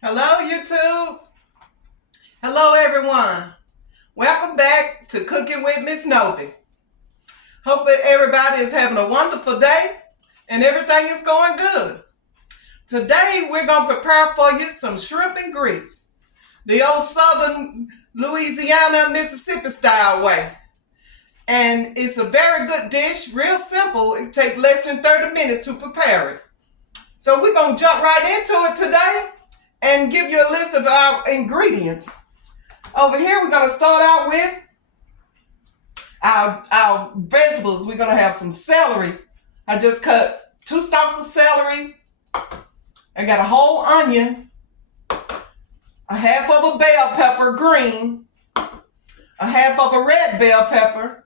Hello, YouTube. Hello, everyone. Welcome back to Cooking with Miss Nobie. Hope that everybody is having a wonderful day and everything is going good. Today, we're going to prepare for you some shrimp and grits, the old Southern Louisiana, Mississippi style way. And it's a very good dish, real simple. It takes less than 30 minutes to prepare it. So we're going to jump right into it today and give you a list of our ingredients. Over here, we're going to start out with our vegetables. We're going to have some celery. I just cut 2 stalks of celery. I got a whole onion, a half of a bell pepper, green, a half of a red bell pepper,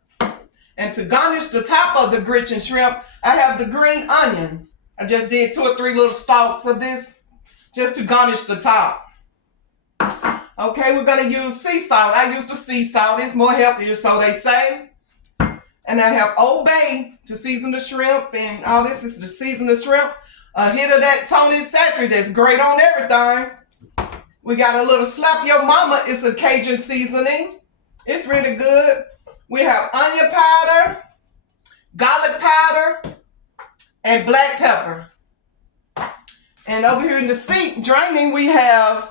and to garnish the top of the grits and shrimp, I have the green onions. I just did 2 or 3 little stalks of this just to garnish the top. Okay, we're going to use sea salt. I use the sea salt. It's more healthier, so they say. And I have Old Bay to season the shrimp, and all this is to season the shrimp. A hit of that Tony Satry that's great on everything. We got a little Slap Your Mama. It's a Cajun seasoning. It's really good. We have onion powder, garlic powder, and black pepper. And over here in the sink draining, we have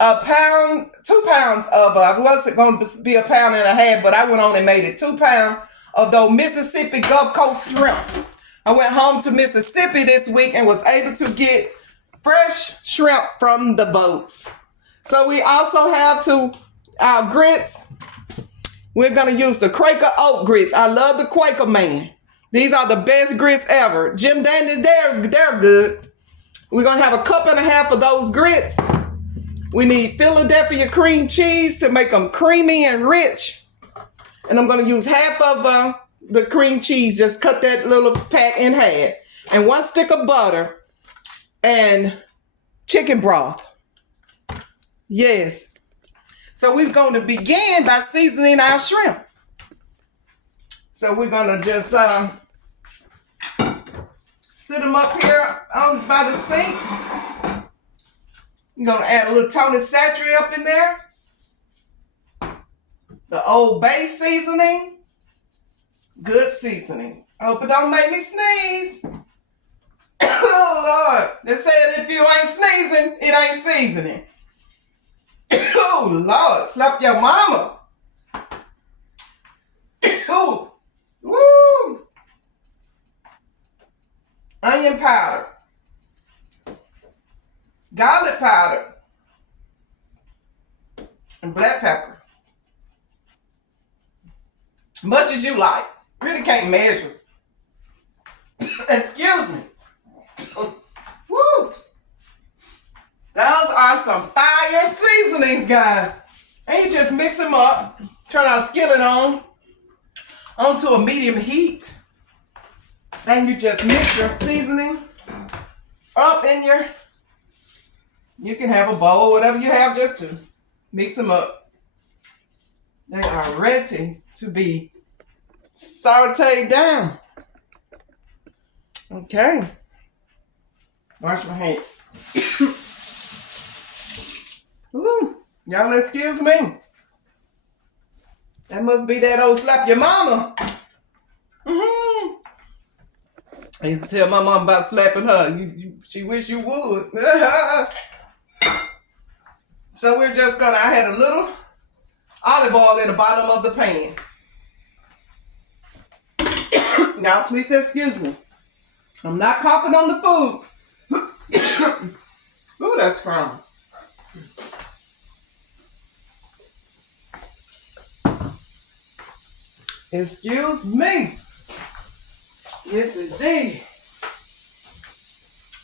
a pound, 2 pounds of, I wasn't going to be a pound and a half, but I went on and made it 2 pounds of those Mississippi Gulf Coast shrimp. I went home to Mississippi this week and was able to get fresh shrimp from the boats. So we also have our grits. We're going to use the Quaker oat grits. I love the Quaker man. These are the best grits ever. Jim Dandy's, they're good. We're going to have a cup and a half of those grits. We need Philadelphia cream cheese to make them creamy and rich. And I'm going to use half of the cream cheese. Just cut that little pack in half. And 1 stick of butter. And chicken broth. Yes. So we're going to begin by seasoning our shrimp. So we're going to just sit them up here by the sink. I'm going to add a little Tony Satry up in there. The Old Bay seasoning. Good seasoning. I hope it don't make me sneeze. Oh, Lord. They said if you ain't sneezing, it ain't seasoning. Oh, Lord. Slap your mama. Oh, woo. Onion powder. Garlic powder. And black pepper. Much as you like. Really can't measure. Excuse me. Woo. Those are some fire seasonings, guys. And you just mix them up. Turn our skillet onto a medium heat. And you just mix your seasoning up in your, you can have a bowl, whatever you have, just to mix them up. They are ready to be sauteed down. Okay. Wash my hands. Ooh, y'all excuse me. That must be that old slap your mama. I used to tell my mom about slapping her. She wish you would. So we're just gonna, I had a little olive oil in the bottom of the pan. Now, please excuse me. I'm not coughing on the food. Ooh, that's strong. Excuse me. Yes, indeed.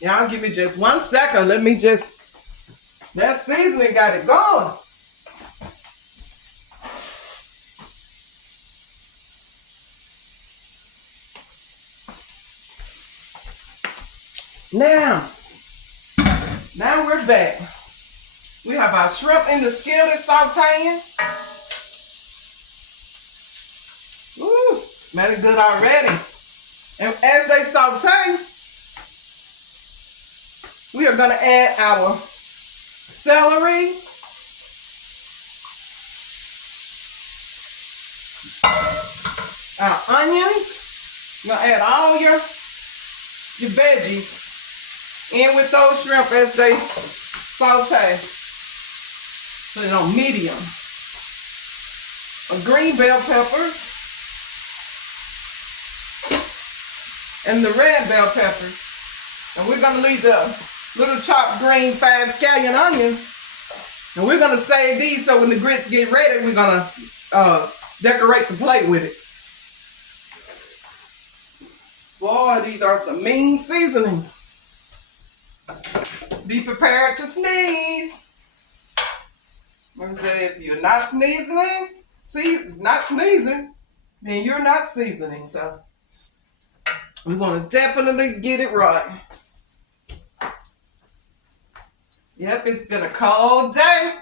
Y'all give me just 1 second. Let me just, that seasoning got it going. Now we're back. We have our shrimp in the skillet sauteing. Ooh, smelling good already. And as they saute, we are going to add our celery, our onions. You're gonna add all your veggies in with those shrimp as they saute. Put it on medium. Green bell peppers and the red bell peppers. And we're gonna leave the little chopped green fine scallion onions. And we're gonna save these so when the grits get ready, we're gonna decorate the plate with it. Boy, these are some mean seasoning. Be prepared to sneeze. Like I said, if you're not sneezing, then you're not seasoning. So we want to definitely get it right. Yep, it's been a cold day.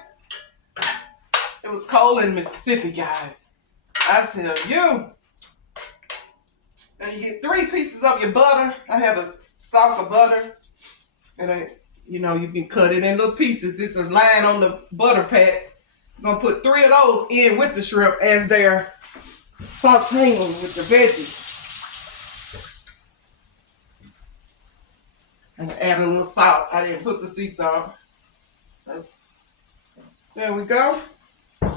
It was cold in Mississippi, guys. I tell you. And you get 3 pieces of your butter. I have a stalk of butter. And you can cut it in little pieces. It's a line on the butter pack. I'm going to put 3 of those in with the shrimp as they're sauteing with the veggies. And add a little salt. I didn't put the sea salt. There we go. And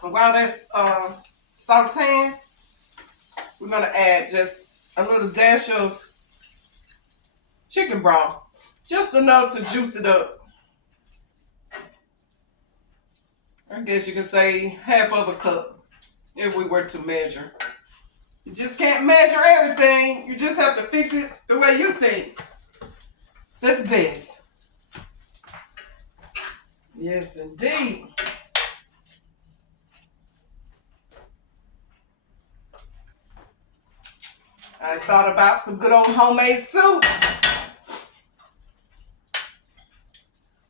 while that's sauteing, we're going to add just a little dash of chicken broth. Just enough to juice it up. I guess you can say half of a cup if we were to measure. You just can't measure everything. You just have to fix it the way you think. That's best. Yes, indeed. I thought about some good old homemade soup.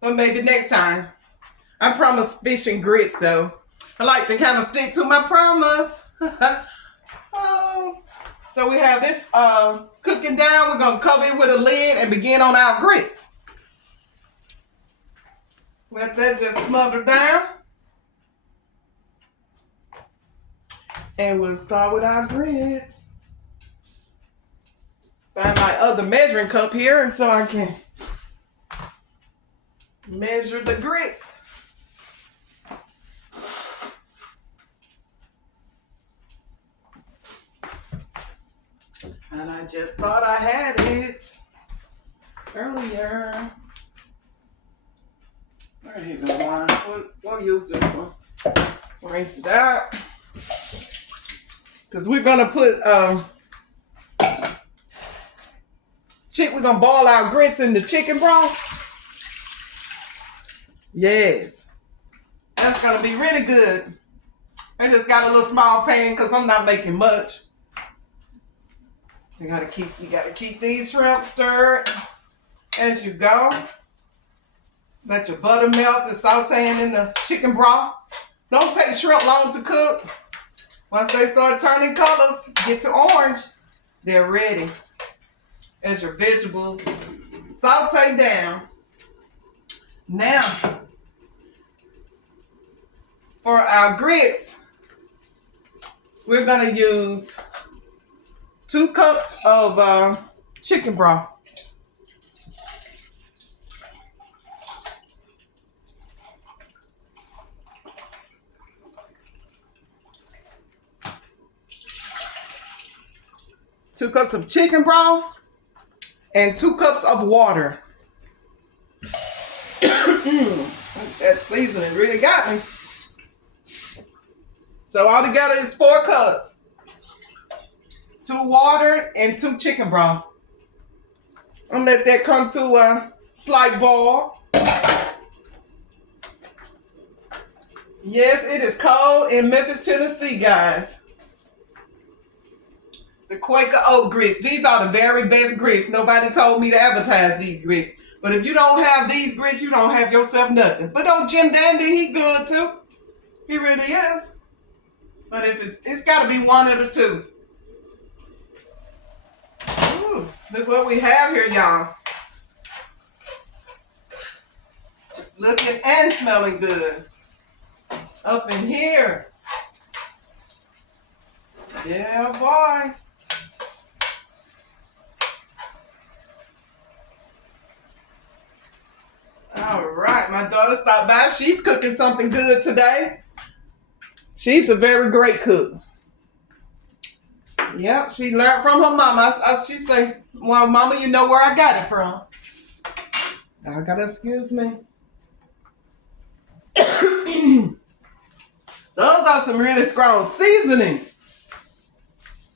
But maybe next time. I promised fish and grits, so I like to kind of stick to my promise. So we have this cooking down. We're going to cover it with a lid and begin on our grits. Let that just smother down. And we'll start with our grits. Find my other measuring cup here so I can measure the grits. And I just thought I had it earlier. There you go, Juan. We'll use this one. Rinse it out. Because we're going to put, we're going to boil our grits in the chicken broth. Yes. That's going to be really good. I just got a little small pan because I'm not making much. You gotta keep these shrimp stirred as you go. Let your butter melt and sauteing in the chicken broth. Don't take shrimp long to cook. Once they start turning colors, get to orange, they're ready. As your vegetables saute down. Now, for our grits, we're gonna use 2 cups of chicken broth. Two cups of chicken broth and 2 cups of water. That seasoning really got me. So altogether it's 4 cups. 2 water and 2 chicken broth. I'm gonna let that come to a slight boil. Yes, it is cold in Memphis, Tennessee, guys. The Quaker oat grits. These are the very best grits. Nobody told me to advertise these grits. But if you don't have these grits, you don't have yourself nothing. But don't Jim Dandy, he good too. He really is. But if it's got to be one of the 2. Ooh, look what we have here, y'all. It's looking and smelling good. Up in here. Yeah, boy. All right, my daughter stopped by. She's cooking something good today. She's a very great cook. Yep, she learned from her mama. She say, well, mama, you know where I got it from. I gotta excuse me. Those are some really strong seasonings.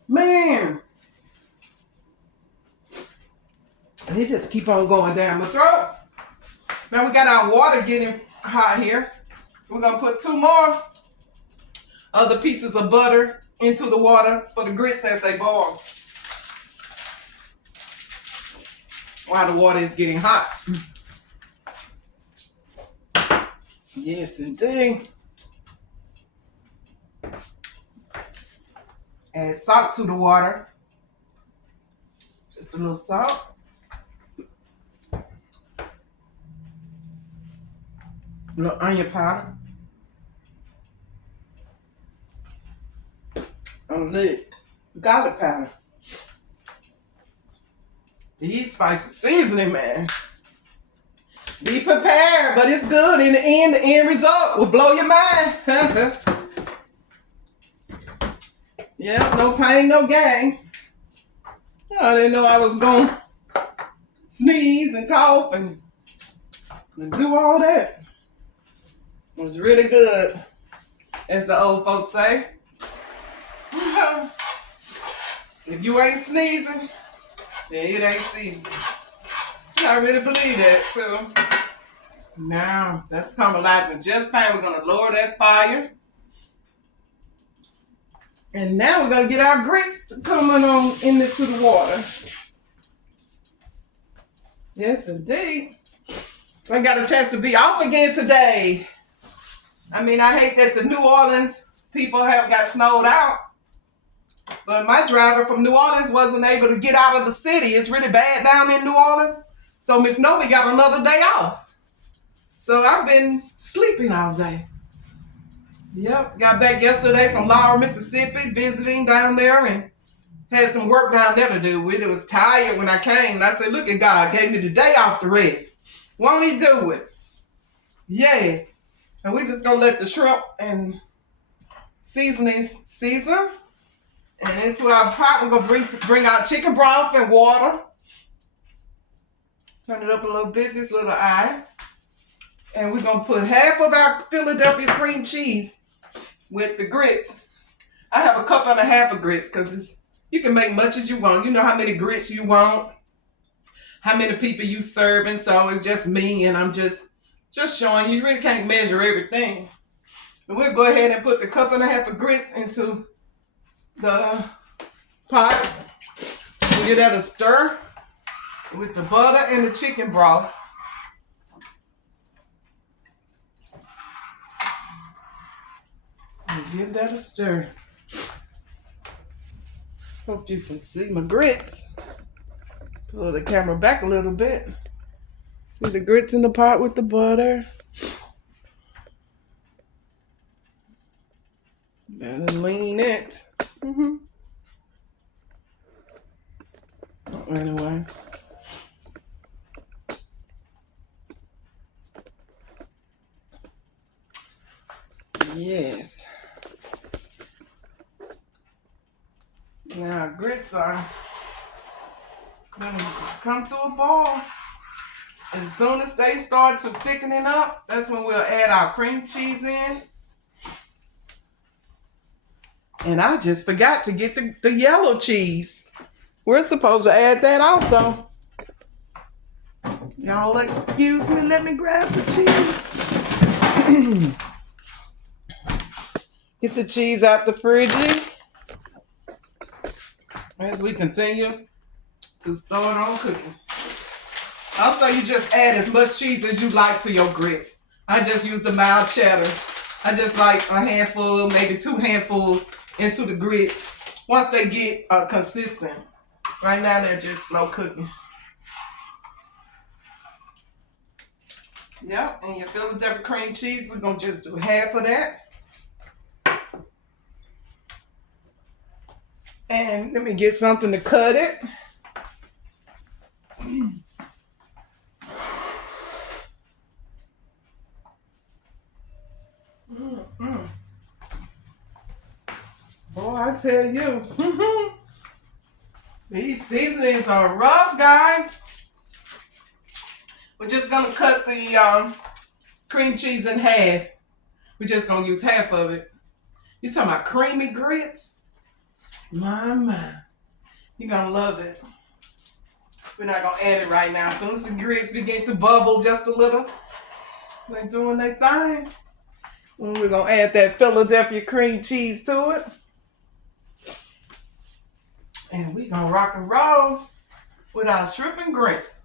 Man. They just keep on going down my throat. Now we got our water getting hot here. We're gonna put 2 more other pieces of butter into the water for the grits as they boil. While the water is getting hot. Yes, indeed. Add salt to the water. Just a little salt. A little onion powder. A little garlic powder. These spicy seasoning, man. Be prepared, but it's good. In the end result will blow your mind. Yeah, no pain, no gain. I didn't know I was going to sneeze and cough and do all that. It was really good, as the old folks say. If you ain't sneezing, then it ain't seasoning. I really believe that too. Now, that's caramelizing just fine. We're going to lower that fire. And now we're going to get our grits coming on into the water. Yes, indeed. I got a chance to be off again today. I mean, I hate that the New Orleans people have got snowed out. But my driver from New Orleans wasn't able to get out of the city. It's really bad down in New Orleans. So Miss Nobie got another day off. So I've been sleeping all day. Yep, got back yesterday from Laurel, Mississippi, visiting down there and had some work down there to do. Really was tired when I came. And I said, look at God, gave me the day off to rest. Won't he do it? Yes. And we're just going to let the shrimp and seasonings season. And into our pot, we're going to bring our chicken broth and water. Turn it up a little bit, this little eye. And we're going to put half of our Philadelphia cream cheese with the grits. I have a cup and a half of grits because you can make much as you want. You know how many grits you want, how many people you serving. So it's just me, and I'm just showing you. You really can't measure everything. And we'll go ahead and put the cup and a half of grits into the pot. We'll give that a stir with the butter and the chicken broth. And give that a stir. Hope you can see my grits. Pull the camera back a little bit. See the grits in the pot with the butter. And lean it. Anyway. Yes. Now grits are gonna come to a boil. As soon as they start to thickening up, that's when we'll add our cream cheese in. And I just forgot to get the yellow cheese. We're supposed to add that also. Y'all excuse me, let me grab the cheese. Get the cheese out the fridge as we continue to start on cooking. Also, you just add as much cheese as you like to your grits. I just used a mild cheddar. I just like a handful, maybe 2 handfuls into the grits once they get consistent. Right now, they're just slow cooking. Yep, and your Philadelphia cream cheese, we're gonna just do half of that. And let me get something to cut it. Boy, I tell you, these seasonings are rough, guys. We're just gonna cut the cream cheese in half. We're just gonna use half of it. You talking about creamy grits? My. You're gonna love it. We're not gonna add it right now. As soon as the grits begin to bubble just a little, they're doing their thing. And we're gonna add that Philadelphia cream cheese to it. And we're gonna rock and roll with our shrimp and grits.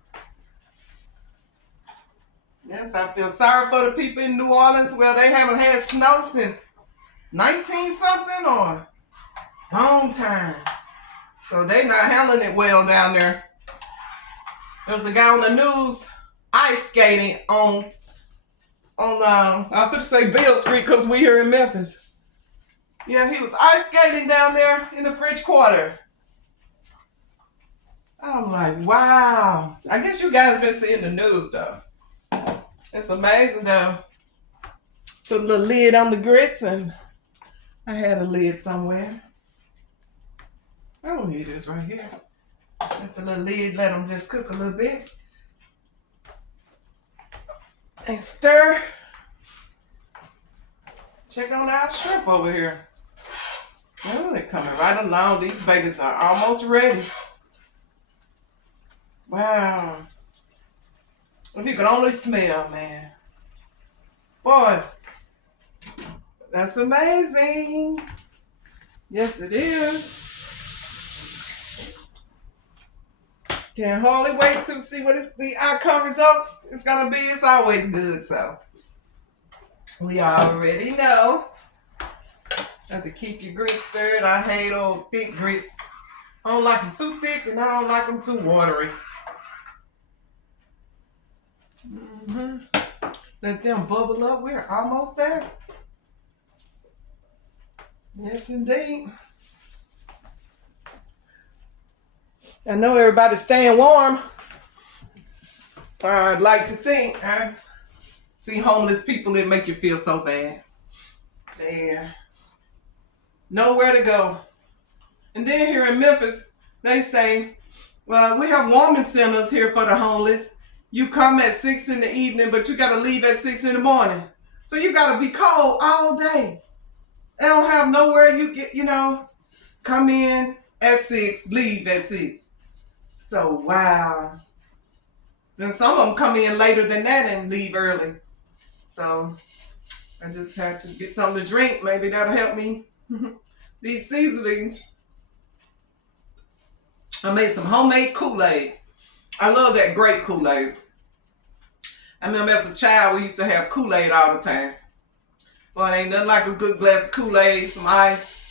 Yes, I feel sorry for the people in New Orleans. Well, they haven't had snow since 19 something or long time. So they not handling it well down there. There's a guy on the news ice skating on I could say Beale Street because we here in Memphis. Yeah, he was ice skating down there in the French Quarter. I'm like, wow. I guess you guys been seeing the news though. It's amazing though. Put a little lid on the grits, and I had a lid somewhere. Oh, here it is right here. With the little lid, let them just cook a little bit. And stir. Check on our shrimp over here. Oh, they're coming right along. These babies are almost ready. Wow. If you can only smell, man. Boy, that's amazing. Yes, it is. Can't hardly wait to see what the outcome results is going to be. It's always good, so we already know. Have to keep your grits stirred. I hate old thick grits. I don't like them too thick, and I don't like them too watery. Let them bubble up. We're almost there. Yes, indeed. I know everybody's staying warm. I'd like to think. I see homeless people, it make you feel so bad. They're nowhere to go. And then here in Memphis, they say, well, we have warming centers here for the homeless. You come at 6 in the evening, but you got to leave at 6 in the morning. So you got to be cold all day. They don't have nowhere you get, come in at 6, leave at 6. So, wow. Then some of them come in later than that and leave early. So, I just have to get something to drink. Maybe that'll help me. These seasonings. I made some homemade Kool-Aid. I love that grape Kool-Aid. I remember as a child, we used to have Kool-Aid all the time. Well, it ain't nothing like a good glass of Kool-Aid, some ice.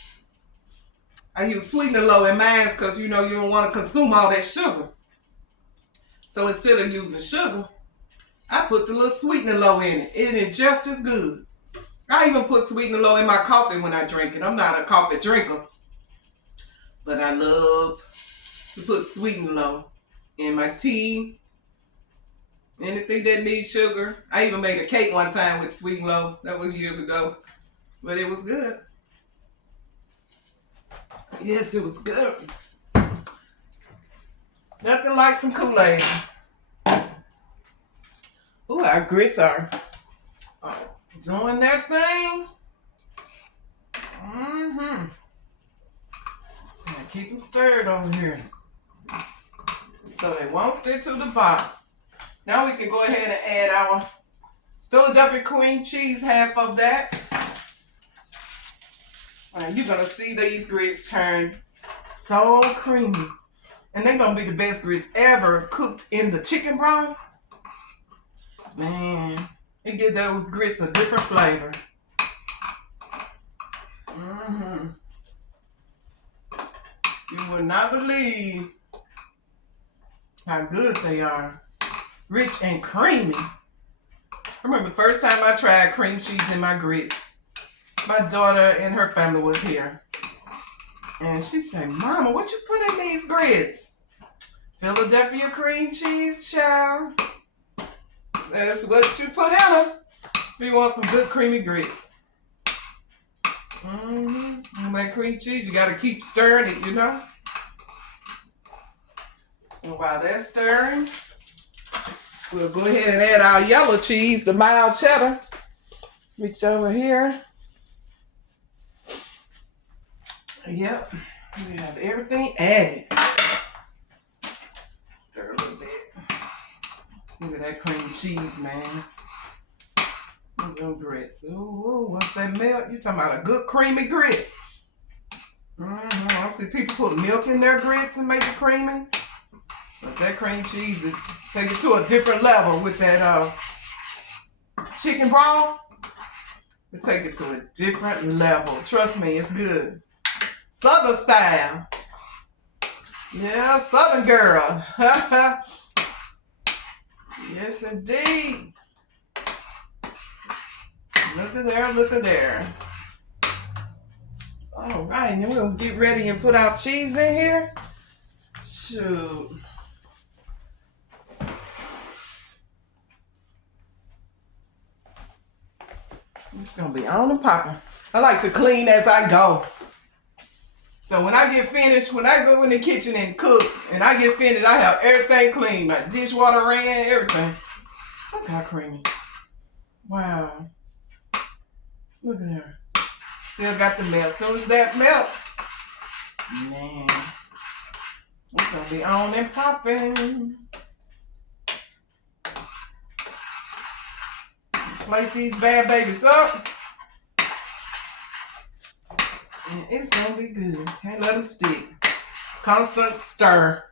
I use sweetener low in mine because, you don't want to consume all that sugar. So instead of using sugar, I put the little sweetener low in it. It is just as good. I even put sweetener low in my coffee when I drink it. I'm not a coffee drinker, but I love to put sweetener low in my tea. Anything that needs sugar. I even made a cake one time with sweet and low. That was years ago. But it was good. Yes, it was good. Nothing like some Kool-Aid. Ooh, our grits are doing their thing. Keep them stirred over here. So they won't stick to the bottom. Now we can go ahead and add our Philadelphia cream cheese, half of that. And you're going to see these grits turn so creamy. And they're going to be the best grits ever cooked in the chicken broth. Man, it gives those grits a different flavor. You will not believe how good they are. Rich and creamy. I remember the first time I tried cream cheese in my grits. My daughter and her family was here. And she said, Mama, what you put in these grits? Philadelphia cream cheese, child. That's what you put in them. If you want some good creamy grits. And that cream cheese, you got to keep stirring it, you know. And while that's stirring, we'll go ahead and add our yellow cheese, the mild cheddar. Reach over here. Yep, we have everything added. Stir a little bit. Look at that cream cheese, man. Look at them grits. Ooh, once that melt, you're talking about a good creamy grit. I see people put milk in their grits and make it creamy. But that cream cheese is take it to a different level with that chicken broth. It take it to a different level. Trust me, it's good. Southern style. Yeah, Southern girl. Yes, indeed. Look at there, look at there. All right, then we'll get ready and put our cheese in here. Shoot. It's gonna be on and popping. I like to clean as I go. So when I get finished, when I go in the kitchen and cook, and I get finished, I have everything clean. My dishwater ran, everything. Look how creamy. Wow. Look at her. Still got the melt. As soon as that melts, man, it's gonna be on and popping. Plate these bad babies up. And it's gonna be good. Can't let them stick. Constant stir.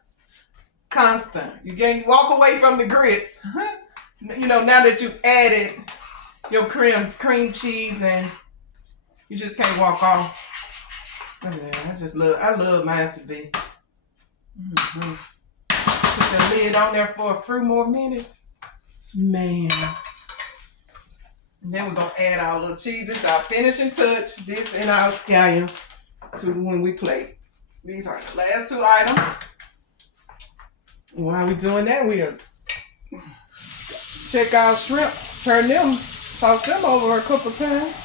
Constant. You can't walk away from the grits. You know, now that you've added your cream cheese, and you just can't walk off. Look at that. I love mine to be. Put the lid on there for a few more minutes. Man. And then we're gonna add our little cheese. This is our finishing touch. This and our scallion to when we plate. These are the last two items. And while we're doing that, we'll check our shrimp, turn them, toss them over a couple times.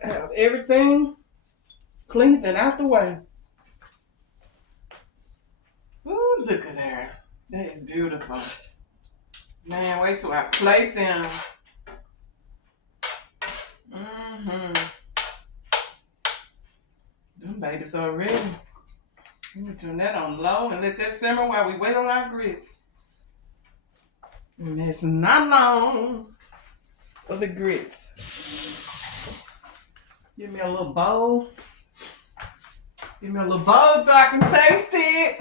Have everything cleaned and out the way. Ooh, look at that. That is beautiful. Man, wait till I plate them. Them babies are ready. Let me turn that on low and let that simmer while we wait on our grits. And it's not long for the grits. Give me a little bowl. Give me a little bowl so I can taste it.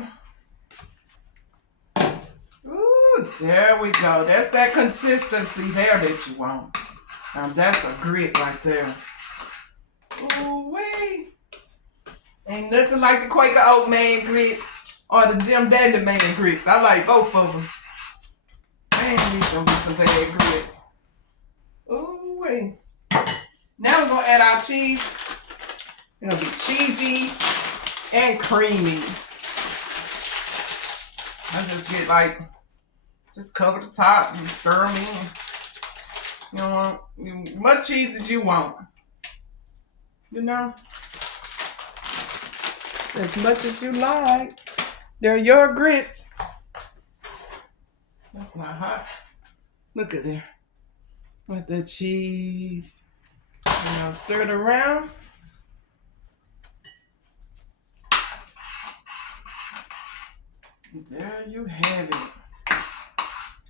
Ooh, there we go. That's that consistency there that you want. That's a grit right there. Ooh, wee. Ain't nothing like the Quaker Oat Man grits or the Jim Dandy Man grits. I like both of them. Man, these gonna be some bad grits. Ooh, wee. Now we're gonna add our cheese. It's gonna be cheesy and creamy. I just get just cover the top and stir them in. You don't want as much cheese as you want. You know? As much as you like. They're your grits. That's not hot. Look at there. With the cheese. And I'll stir it around. There you have it.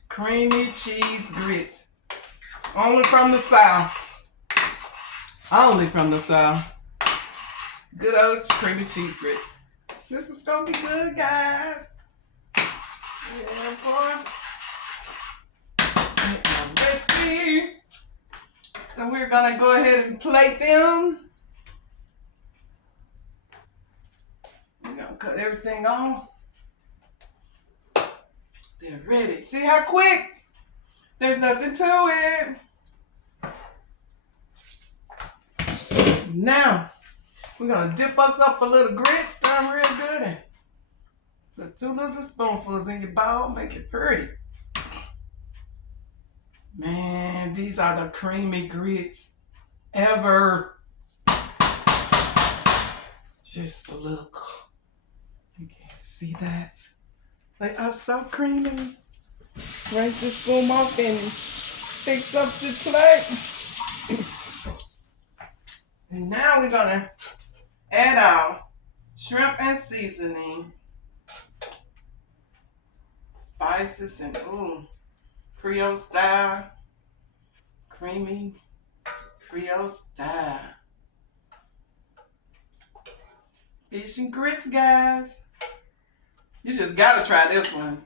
Creamy cheese grits. Only from the South. Only from the South. Good old creamy cheese grits. This is gonna be good, guys. Yeah, boy. Ready. So we're gonna go ahead and plate them. We're gonna cut everything off. They're ready. See how quick? There's nothing to it. Now, we're going to dip us up a little grits, stir them real good, and put 2 little spoonfuls in your bowl, make it pretty. Man, these are the creamy grits ever. Just a little, you can't see that. They are so creamy. Rinse this spoon off and fix up the plate. And now we're gonna add our shrimp and seasoning, spices, and Creole style, creamy Creole style. Fish and grits, guys. You just gotta try this one.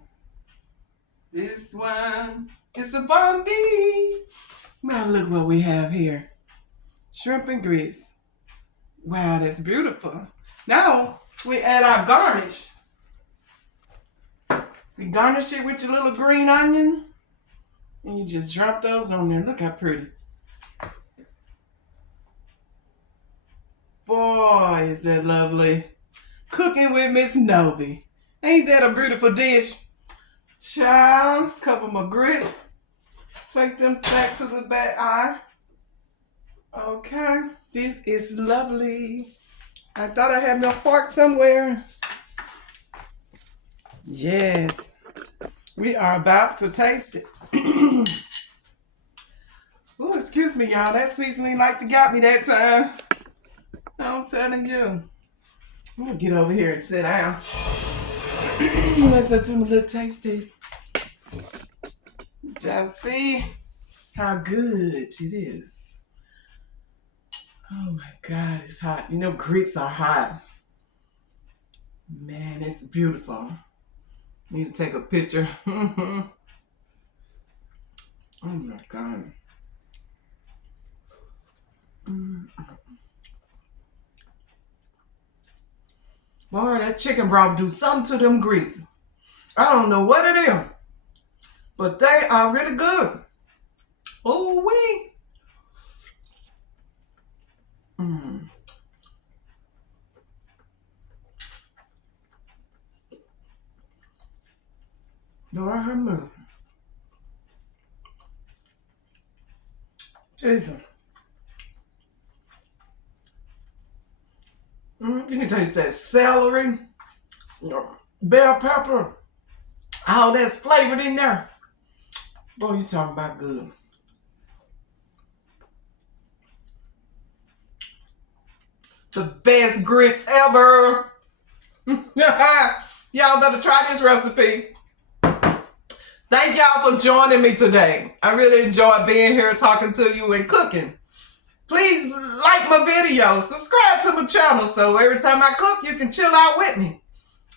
This one is the bombi. Now look what we have here. Shrimp and grits. Wow, that's beautiful. Now we add our garnish. We garnish it with your little green onions. And you just drop those on there. Look how pretty. Boy, is that lovely. Cooking with Miss Nobie. Ain't that a beautiful dish? Child, couple my grits. Take them back to the back eye. Okay, this is lovely. I thought I had my fork somewhere. Yes, we are about to taste it. Oh, excuse me, y'all. That seasoning like to got me that time. I'm telling you. I'm gonna get over here and sit down. Let's do a little tasty. Just see how good it is. Oh my God, it's hot. You know, grits are hot. Man, it's beautiful. Need to take a picture. Oh my God. Boy, that chicken broth do something to them grits. I don't know what it is, but they are really good. Oh, wee. Lord have mercy. Jesus. You can taste that celery, bell pepper, all that's flavored in there. Boy, you talking about good. The best grits ever. Y'all better try this recipe. Thank y'all for joining me today. I really enjoyed being here talking to you and cooking. Please like my videos, subscribe to my channel so every time I cook, you can chill out with me.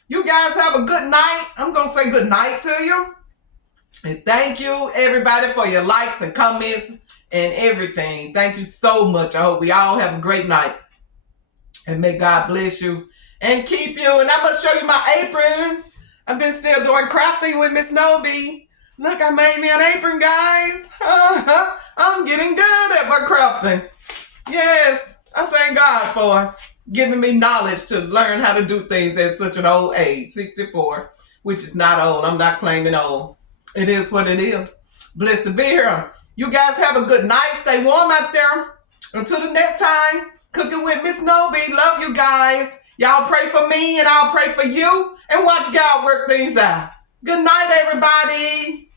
You guys have a good night. I'm going to say good night to you. And thank you, everybody, for your likes and comments and everything. Thank you so much. I hope we all have a great night. And may God bless you and keep you. And I'm going to show you my apron. I've been still doing crafting with Miss Nobie. Look, I made me an apron, guys. I'm getting good at my crafting. Yes, I thank God for giving me knowledge to learn how to do things at such an old age, 64, which is not old. I'm not claiming old. It is what it is. Blessed to be here. You guys have a good night. Stay warm out there. Until the next time, cooking with Miss Nobie. Love you guys. Y'all pray for me and I'll pray for you and watch God work things out. Good night, everybody.